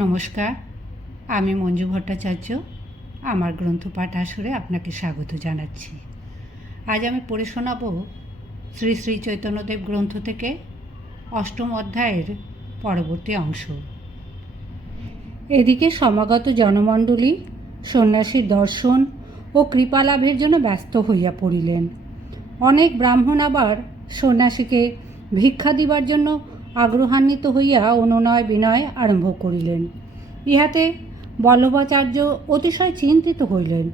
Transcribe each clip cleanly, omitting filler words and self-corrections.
নমস্কার, আমি মঞ্জু ভট্টাচার্য। আমার গ্রন্থ পাঠ আসরে আপনাকে স্বাগত জানাচ্ছি। আজ আমি পড়ে শোনাব শ্রী শ্রী চৈতন্যদেব গ্রন্থ থেকে অষ্টম অধ্যায়ের পরবর্তী অংশ। এদিকে সমাগত জনমণ্ডলী সন্ন্যাসীর দর্শন ও কৃপালাভের জন্য ব্যস্ত হইয়া পড়িলেন। অনেক ব্রাহ্মণ আবার সন্ন্যাসীকে ভিক্ষা দিবার জন্য আগ্রহান্বিত হইয়া অনুনয় বিনয় আরম্ভ করিলেন। ইহাতে বল্লভাচার্য অতিশয় চিন্তিত হইলেন,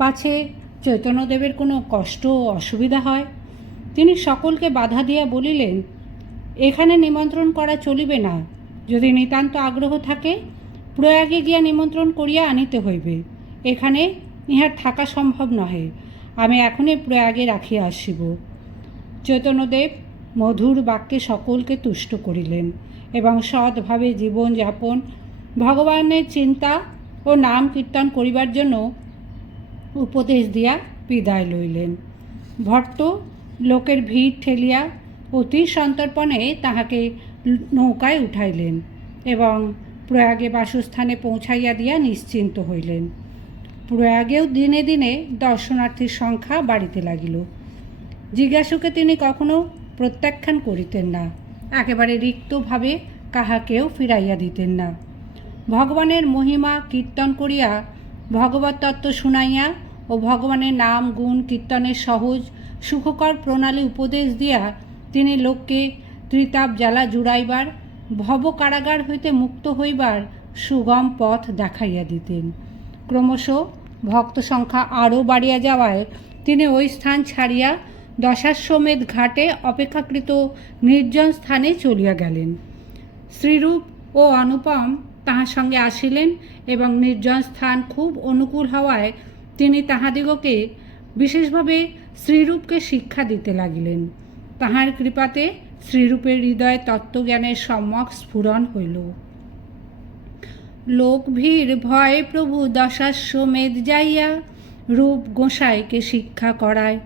পাছে চৈতন্যদেবের কোনো কষ্ট ও অসুবিধা হয়। তিনি সকলকে বাধা দিয়া বলিলেন, এখানে নিমন্ত্রণ করা চলিবে না। যদি নিতান্ত আগ্রহ থাকে প্রয়াগে গিয়া নিমন্ত্রণ করিয়া আনিতে হইবে। এখানে ইহার থাকা সম্ভব নহে। আমি এখনই প্রয়াগে রাখিয়া আসিব। চৈতন্যদেব মধুর বাক্যে সকলকে তুষ্ট করিলেন এবং সৎভাবে জীবনযাপন, ভগবানের চিন্তা ও নাম কীর্তন করিবার জন্য উপদেশ দিয়া বিদায় লইলেন। ভট্ট লোকের ভিড় ঠেলিয়া অতি সন্তর্পণে তাহাকে নৌকায় উঠাইলেন এবং প্রয়াগে বাসস্থানে পৌঁছাইয়া দিয়া নিশ্চিন্ত হইলেন। প্রয়াগেও দিনে দিনে দর্শনার্থীর সংখ্যা বাড়িতে লাগিল। জিজ্ঞাসুকে তিনি কখনো প্রত্যাখ্যান করিতেন না, একেবারে রিক্তভাবে কাহাকেও ফিরাইয়া দিতেন না। ভগবানের মহিমা কীর্তন করিয়া, ভগবত তত্ত্ব শুনাইয়া ও ভগবানের নাম গুণ কীর্তনের সহজ সুখকর প্রণালী উপদেশ দিয়া তিনি লোককে ত্রিতাপ জ্বালা জুড়াইবার, ভব কারাগার হইতে মুক্ত হইবার সুগম পথ দেখাইয়া দিতেন। ক্রমশ ভক্ত সংখ্যা আরও বাড়িয়া যাওয়ায় তিনি ওই স্থান ছাড়িয়া দশাশ্বমেধ ঘাটে অপেক্ষাকৃত নির্জন স্থানে চলিয়া গেলেন। শ্রীরূপ ও অনুপম তাহার সঙ্গে আসিলেন এবং নির্জন স্থান খুব অনুকূল হওয়ায় তিনি তাহাদিগকে বিশেষভাবে শ্রীরূপকে শিক্ষা দিতে লাগিলেন। তাহার কৃপাতে শ্রীরূপের হৃদয়ে তত্ত্বজ্ঞানের সম্যক স্ফুরণ হইল। লোক ভিড় ভয়ে প্রভু দশাশ্বমেধ যাইয়া রূপ গোসাইকে শিক্ষা করায়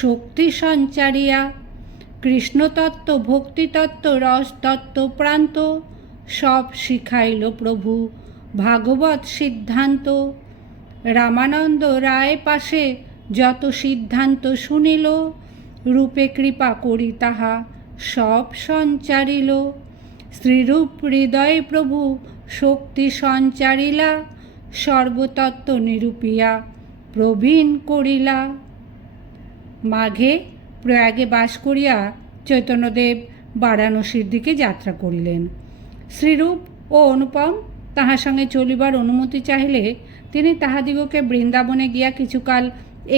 শক্তি সঞ্চারিয়া। কৃষ্ণতত্ত্ব, ভক্তিতত্ত্ব, রসতত্ত্ব প্রান্ত সব শিখাইল প্রভু ভাগবত সিদ্ধান্ত। রামানন্দ রায় পাশে যত সিদ্ধান্ত শুনিল, রূপে কৃপা করি তাহা সব সঞ্চারিল। শ্রীরূপ হৃদয়ে প্রভু শক্তি সঞ্চারিলা, সর্বতত্ত্ব নিরূপিয়া প্রবীণ করিলা। মাঘে প্রয়াগে বাস করিয়া চৈতন্যদেব বারাণসীর দিকে যাত্রা করিলেন। শ্রীরূপ ও অনুপম তাহার সঙ্গে চলিবার অনুমতি চাহিলে তিনি তাহাদিগকে বৃন্দাবনে গিয়া কিছুকাল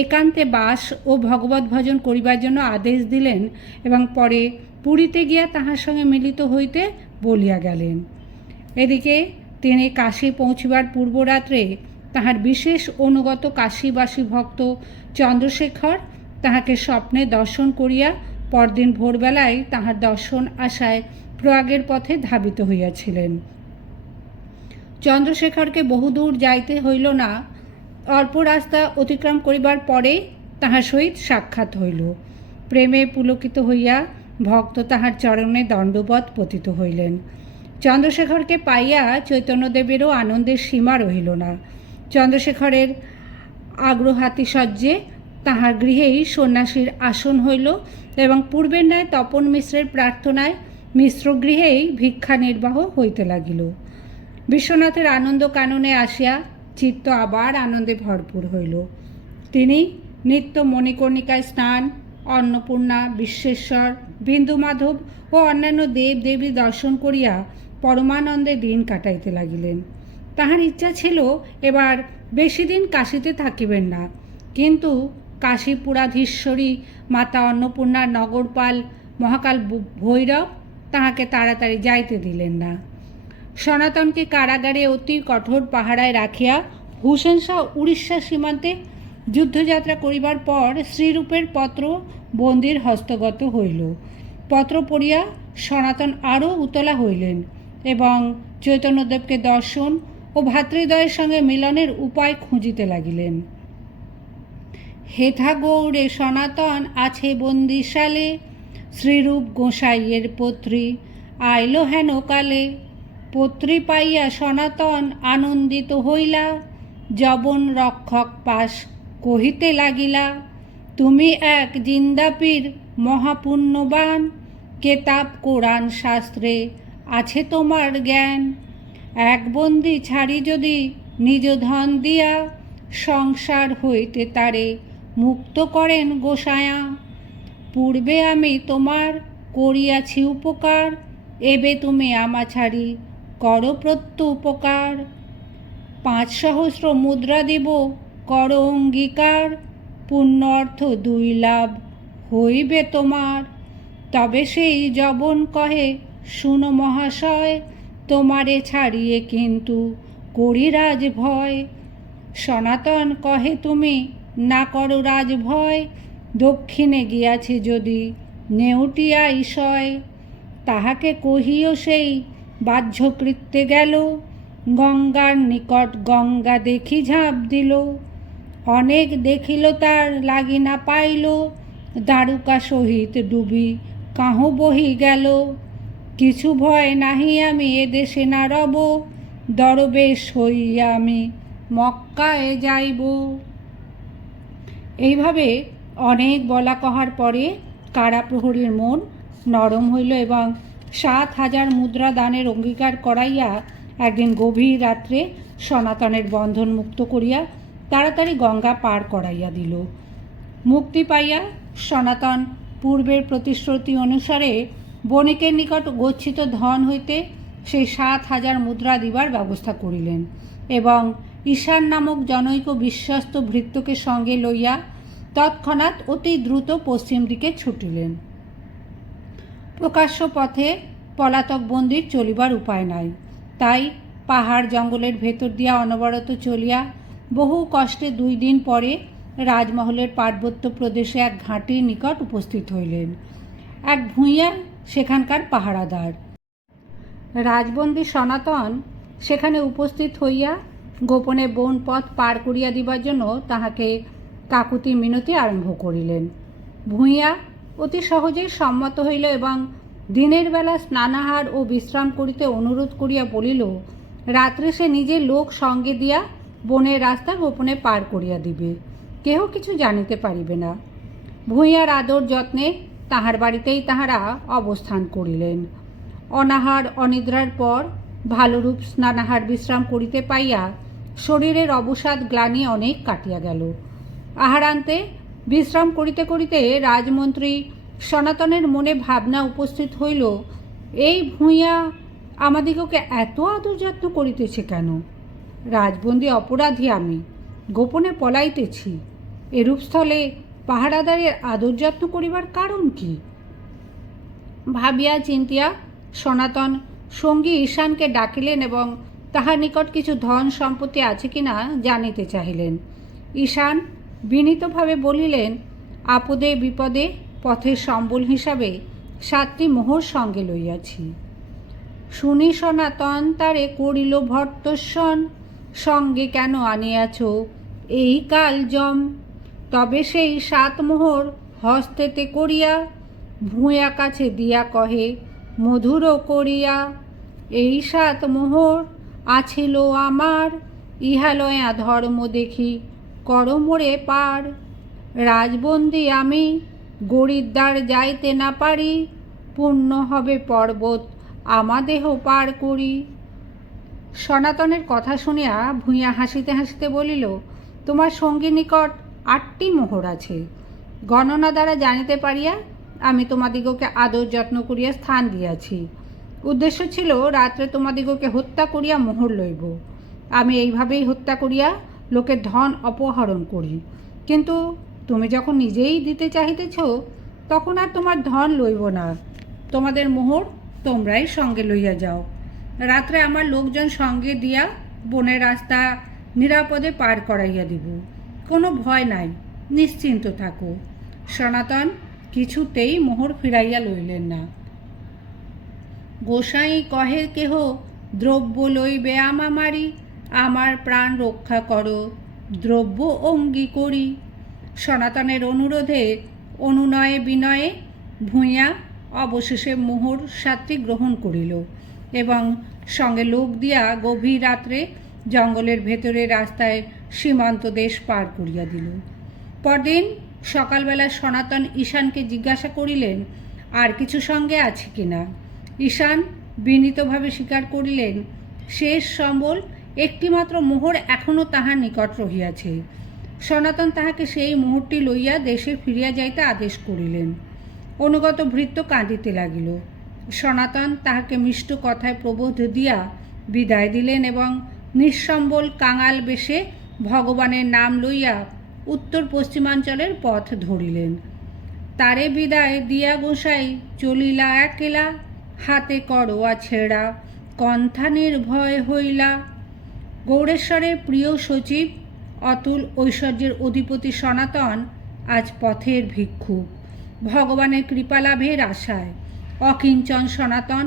একান্তে বাস ও ভগবত ভজন করিবার জন্য আদেশ দিলেন এবং পরে পুরীতে গিয়া তাহার সঙ্গে মিলিত হইতে বলিয়া গেলেন। এদিকে তিনি কাশী পৌঁছিবার পূর্বরাত্রে তাহার বিশেষ অনুগত কাশীবাসী ভক্ত চন্দ্রশেখর তাহাকে স্বপ্নে দর্শন করিয়া পরদিন ভোরবেলায় তাহার দর্শন আশায় প্রয়াগের পথে ধাবিত হইয়াছিলেন। চন্দ্রশেখরকে বহুদূর যাইতে হইল না। অল্প রাস্তা অতিক্রম করিবার পরে তাহার সহিত সাক্ষাৎ হইল। প্রেমে পুলকিত হইয়া ভক্ত তাহার চরণে দণ্ডবৎ পতিত হইলেন। চন্দ্রশেখরকে পাইয়া চৈতন্যদেবেরও আনন্দের সীমা রহিল না। চন্দ্রশেখরের আগ্রহাতিশয্যে তাহার গৃহেই সন্ন্যাসীর আসন হইল এবং পূর্বের ন্যায় তপন মিশ্রের প্রার্থনায় মিশ্রগৃহেই ভিক্ষা নির্বাহ হইতে লাগিল। বিশ্বনাথের আনন্দ কাননে আসিয়া চিত্ত আবার আনন্দে ভরপুর হইল। তিনি নিত্য মণিকর্ণিকায় স্নান, অন্নপূর্ণা, বিশ্বেশ্বর, বিন্দুমাধব ও অন্যান্য দেব দেবী দর্শন করিয়া পরমানন্দে দিন কাটাইতে লাগিলেন। তাহার ইচ্ছা ছিল এবার বেশি দিন কাশীতে থাকিবেন না, কিন্তু কাশীপুরাধীশ্বরী মাতা অন্নপূর্ণার নগরপাল মহাকাল ভৈরব তাহাকে তাড়াতাড়ি যাইতে দিলেন না। সনাতনকে কারাগারে অতি কঠোর পাহারায় রাখিয়া হুসেন শাহ উড়িষ্যা সীমান্তে যুদ্ধযাত্রা করিবার পর শ্রীরূপের পত্র বন্দির হস্তগত হইল। পত্র পড়িয়া সনাতন আরও উতলা হইলেন এবং চৈতন্যদেবকে দর্শন ও ভ্রাতৃদ্বয়ের সঙ্গে মিলনের উপায় খুঁজিতে লাগিলেন। হেথা গৌড়ে সনাতন আছে বন্দিশালে, শ্রীরূপ গোসাইয়ের পত্রী আইল হেন কালে। পত্রী পাইয়া সনাতন আনন্দিত হইলা, যবন রক্ষক পাশ কহিতে লাগিলা, তুমি এক জিন্দাপীর মহাপুণ্যবান, কেতাব কোরআন শাস্ত্রে আছে তোমার জ্ঞান। এক বন্দি ছাড়ি যদি নিজ ধন দিয়া, সংসার হইতে তারে মুক্ত করেন গোসায়া। পূর্বে আমি তোমার করিয়াছি উপকার, এবে তুমি আমা ছাড়ি করো প্রত্যুপকার। 5 সহস্র মুদ্রা দিব করো অঙ্গীকার, পুণ্য অর্থ 2 লাভ হইবে তোমার। তবে সেই যবন কহে, শুনো মহাশয়, তোমারে ছাড়িয়ে কিন্তু করি রাজ ভয়। সনাতন কহে, তুমি না করো রাজ ভয়, দক্ষিণে গিয়াছে যদি নেউটিয়া ঈশ্বয়। তাহাকে কহিও সেই বাহ্যকৃত্যে গেল, গঙ্গার নিকট গঙ্গা দেখি ঝাঁপ দিল। অনেক দেখিল তার লাগি না পাইল, দারুকা সহিত ডুবি কাহো বহি গেল। কিছু ভয় নাহি আমি এদেশে না রব, দরবেশ হইয়া আমি মক্কায় যাইব। এইভাবে অনেক বলা কহার পরে কারাপ্রহরীর মন নরম হইল এবং 7,000 মুদ্রা দানের অঙ্গীকার করাইয়া একদিন গভীর রাত্রে সনাতনের বন্ধন মুক্ত করিয়া তাড়াতাড়ি গঙ্গা পার করাইয়া দিল। মুক্তি পাইয়া সনাতন পূর্বের প্রতিশ্রুতি অনুসারে বণিকের নিকট গচ্ছিত ধন হইতে সেই 7,000 মুদ্রা দিবার ব্যবস্থা করিলেন এবং ঈশান নামক জনৈক বিশ্বস্ত ভৃত্যকে সঙ্গে লইয়া তৎক্ষণাৎ অতি দ্রুত পশ্চিম দিকে ছুটিলেন। প্রকাশ্য পথে পলাতক বন্দির চলিবার উপায় নাই, তাই পাহাড় জঙ্গলের ভেতর দিয়া অনবরত চলিয়া বহু কষ্টে 2 দিন পরে রাজমহলের পার্বত্য প্রদেশে এক ঘাঁটির নিকট উপস্থিত হইলেন। এক ভূঁইয়া সেখানকার পাহারাদার। রাজবন্দী সনাতন সেখানে উপস্থিত হইয়া গোপনে বন পথ পার করিয়া দিবার জন্য তাহাকে কাকুতি মিনতি আরম্ভ করিলেন। ভূঁইয়া অতি সহজেই সম্মত হইল এবং দিনের বেলা স্নানাহার ও বিশ্রাম করিতে অনুরোধ করিয়া বলিল, রাত্রে সে নিজে লোক সঙ্গে দিয়া বনের রাস্তা গোপনে পার করিয়া দিবে, কেহ কিছু জানিতে পারিবে না। ভূঁইয়ার আদর যত্নে তাহার বাড়িতেই তাহারা অবস্থান করিলেন। অনাহার অনিদ্রার পর ভালোরূপ স্নানাহার বিশ্রাম করিতে পাইয়া শরীরের অবসাদ গ্লানি অনেক কাটিয়া গেল। আহারান্তে বিশ্রাম করিতে করিতে রাজমন্ত্রী সনাতনের মনে ভাবনা উপস্থিত হইল, এই ভূঁইয়া আমাদিগকে এত আদর যত্ন করিতেছে কেন? রাজবন্দী অপরাধী আমি, গোপনে পলাইতেছি, এরূপ স্থলে পাহারাদারের আদর যত্ন করিবার কারণ কি? ভাবিয়া চিন্তিয়া সনাতন সঙ্গী ঈশানকে ডাকিলেন এবং তাহার নিকট কিছু ধন সম্পত্তি আছে কিনা জানিতে চাহিলেন। ঈশান বিনীতভাবে বলিলেন, আপদে বিপদে পথের সম্বল হিসাবে 7টি মোহর সঙ্গে লইয়াছি। শুনি সনাতন তারে করিল ভর্তস্বন, সঙ্গে কেন আনিয়াছ এই কাল জম? তবে সেই 7 মোহর হস্তেতে করিয়া ভূঁয়া কাছে দিয়া কহে, মধুর করিয়া, এই 7 মোহর আছিল আমার, ইহালয়া ধর্ম দেখি কর মোরে পার। রাজবন্দী আমি, গরিদ্দার যাইতে না পারি, পুণ্য হবে পর্বত আমাদেহ পার করি। সনাতনের কথা শুনিয়া ভূঁইয়া হাসিতে হাসিতে বলিল, তোমার সঙ্গী নিকট 8টি মোহর আছে। গণনা দ্বারা জানিতে পারিয়া আমি তোমাদিগকে আদর যত্ন করিয়া স্থান দিয়াছি। উদ্দেশ্য ছিল রাত্রে তোমাদিগকে হত্যা করিয়া মোহর লইব। আমি এইভাবেই হত্যা করিয়া লোকের ধন অপহরণ করি, কিন্তু তুমি যখন নিজেই দিতে চাহিতেছ তখন আর তোমার ধন লইব না। তোমাদের মোহর তোমরাই সঙ্গে লইয়া যাও। রাত্রে আমার লোকজন সঙ্গে দিয়া বনের রাস্তা নিরাপদে পার করাইয়া দিব, কোনো ভয় নাই, নিশ্চিন্ত থাকো। সনাতন কিছুতেই মোহর ফিরাইয়া লইলেন না। গোসাই কহে, কেহ দ্রব্য লইবে আমারি, আমার প্রাণ রক্ষা করো, দ্রব্য অঙ্গী করি। সনাতনের অনুরোধে অনুনয়ে বিনয়ে ভূঁইয়া অবশেষে মোহর 7টি গ্রহণ করিল এবং সঙ্গে লোক দিয়া গভীর রাত্রে জঙ্গলের ভেতরে রাস্তায় সীমান্ত দেশ পার করিয়া দিল। পরদিন সকালবেলা সনাতন ঈশানকে জিজ্ঞাসা করিলেন আর কিছু সঙ্গে আছে কিনা। ঈশান বিনীতভাবে স্বীকার করিলেন শেষ সম্বল একটিমাত্র মোহর এখনও তাহার নিকট রহিয়াছে। সনাতন তাহাকে সেই মোহরটি লইয়া দেশে ফিরিয়া যাইতে আদেশ করিলেন। অনুগত ভৃত্য কাঁদিতে লাগিল। সনাতন তাহাকে মিষ্ট কথায় প্রবোধ দিয়া বিদায় দিলেন এবং নিঃসম্বল কাঙাল বেশে ভগবানের নাম লইয়া উত্তর পশ্চিমাঞ্চলের পথ ধরিলেন। তারে বিদায় দিয়া গোসাই চলিলা একেলা, হাতে করোয়া ছেঁড়া কন্থা নির্ভয় হইলা। গৌড়েশ্বরের প্রিয় সচিব অতুল ঐশ্বর্যের অধিপতি সনাতন আজ পথের ভিক্ষুক, ভগবানের কৃপালাভের আশায়। অকিঞ্চন সনাতন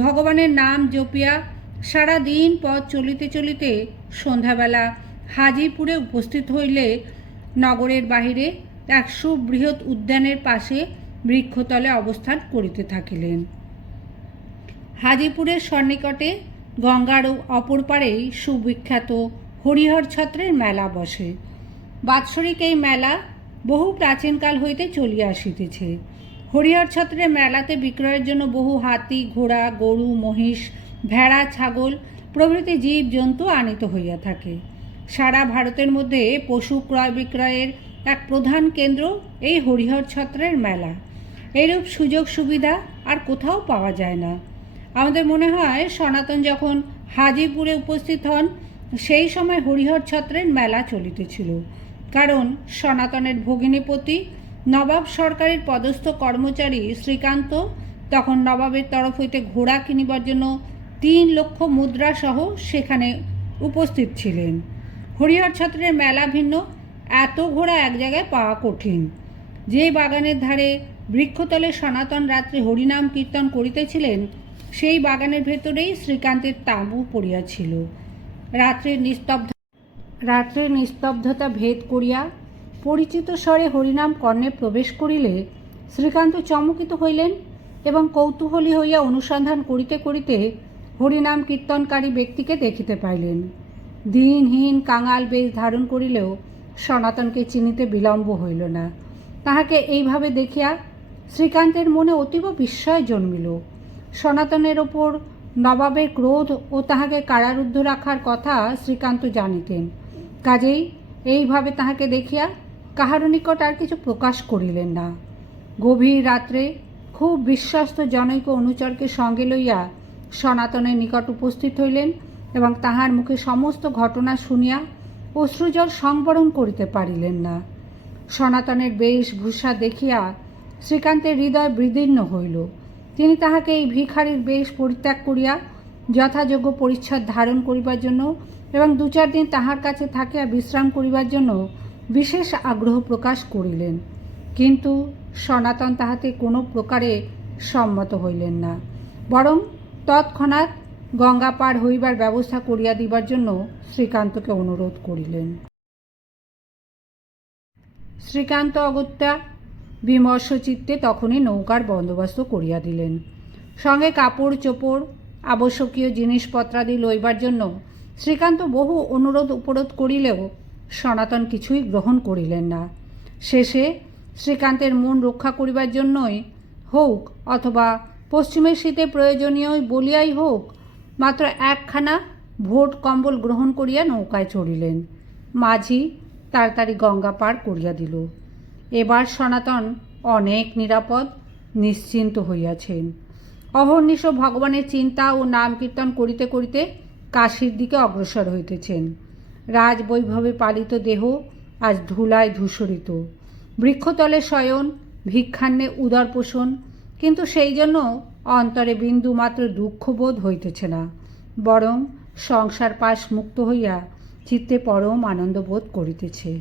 ভগবানের নাম জপিয়া সারা দিন পথ চলিতে চলিতে সন্ধ্যাবেলা হাজিপুরে উপস্থিত হইলে নগরের বাহিরে এক সুবৃহৎ উদ্যানের পাশে বৃক্ষতলে অবস্থান করিতে থাকিলেন। হাজিপুরের সন্নিকটে গঙ্গার অপর পারেই সুবিখ্যাত হরিহর ছত্রের মেলা বসে। বাৎসরিক এই মেলা বহু প্রাচীনকাল হইতে চলিয়া আসিতেছে। হরিহর ছত্রের মেলাতে বিক্রয়ের জন্য বহু হাতি, ঘোড়া, গরু, মহিষ, ভেড়া, ছাগল প্রভৃতি জীব জন্তু আনিত হইয়া থাকে। সারা ভারতের মধ্যে পশু ক্রয় বিক্রয়ের এক প্রধান কেন্দ্র এই হরিহর ছত্রের মেলা। এইরূপ সুযোগ সুবিধা আর কোথাও পাওয়া যায় না। আমাদের মনে হয় সনাতন যখন হাজিপুরে উপস্থিত হন সেই সময় হরিহর ছত্রের মেলা চলিতেছিল, কারণ সনাতনের ভগিনীপতি নবাব সরকারের পদস্থ কর্মচারী শ্রীকান্ত তখন নবাবের তরফ হইতে ঘোড়া কিনিবার জন্য 3 লক্ষ মুদ্রা সহ সেখানে উপস্থিত ছিলেন। হরিহর ছত্রের মেলা ভিন্ন, এত ঘোড়া এক জায়গায় পাওয়া কঠিন। যে বাগানের ধারে বৃক্ষতলে সনাতন রাত্রে হরিনাম কীর্তন করিতেছিলেন সেই বাগানের ভেতরেই শ্রীকান্তের তাঁবু পড়িয়াছিল। রাত্রের নিস্তব্ধতা ভেদ করিয়া পরিচিত স্বরে হরিনাম কর্ণে প্রবেশ করিলে শ্রীকান্ত চমকিত হইলেন এবং কৌতূহলী হইয়া অনুসন্ধান করিতে করিতে হরিনাম কীর্তনকারী ব্যক্তিকে দেখিতে পাইলেন। দিনহীন কাঙাল বেশ ধারণ করিলেও সনাতনকে চিনিতে বিলম্ব হইল না। তাহাকে এইভাবে দেখিয়া শ্রীকান্তের মনে অতীব বিস্ময় জন্মিল। সনাতনের ওপর নবাবের ক্রোধ ও তাহাকে কারারুদ্ধ রাখার কথা শ্রীকান্ত জানিতেন, কাজেই এইভাবে তাহাকে দেখিয়া কাহারও নিকট আর কিছু প্রকাশ করিলেন না। গভীর রাত্রে খুব বিশ্বস্ত জনৈক অনুচরকে সঙ্গে লইয়া সনাতনের নিকট উপস্থিত হইলেন এবং তাহার মুখে সমস্ত ঘটনা শুনিয়া অশ্রুজল সংবরণ করিতে পারিলেন না। সনাতনের বেশভূষা দেখিয়া শ্রীকান্তের হৃদয় বিদীর্ণ হইল। তিনি তাহাকে এই ভিখারির বেশ পরিত্যাগ করিয়া যথাযোগ্য পরিচ্ছদ ধারণ করিবার জন্য এবং 2-4 দিন তাহার কাছে থাকিয়া বিশ্রাম করিবার জন্য বিশেষ আগ্রহ প্রকাশ করিলেন, কিন্তু সনাতন তাহাতে কোনো প্রকারে সম্মত হইলেন না, বরং তৎক্ষণাৎ গঙ্গা পার হইবার ব্যবস্থা করিয়া দিবার জন্য শ্রীকান্তকে অনুরোধ করিলেন। শ্রীকান্ত অগত্যা বিমর্ষ চিত্তে তখনই নৌকার বন্দোবস্ত করিয়া দিলেন। সঙ্গে কাপড় চোপড় আবশ্যকীয় জিনিসপত্রাদি লইবার জন্য শ্রীকান্ত বহু অনুরোধ উপরোধ করিলেও সনাতন কিছুই গ্রহণ করিলেন না। শেষে শ্রীকান্তের মন রক্ষা করিবার জন্যই হোক অথবা পশ্চিমের শীতে প্রয়োজনীয় বলিয়াই হোক মাত্র 1খানা ভোট কম্বল গ্রহণ করিয়া নৌকায় চড়িলেন। মাঝি তাড়াতাড়ি গঙ্গা পার করিয়া দিল। এবার সনাতন অনেক নিরাপদ নিশ্চিন্ত হইয়াছেন। অহর্নিশ ভগবানের চিন্তা ও নাম কীর্তন করিতে করিতে কাশীর দিকে অগ্রসর হইতেছেন। রাজবৈভবে পালিত দেহ আজ ধুলায় ধূসরিত। বৃক্ষতলে শয়ন, ভিক্ষান্নে উদর পোষণ, কিন্তু সেই জন্য অন্তরে বিন্দু মাত্র দুঃখবোধ হইতেছে না, বরং সংসার পাশ মুক্ত হইয়া চিত্তে পরম আনন্দ বোধ করিতেছে।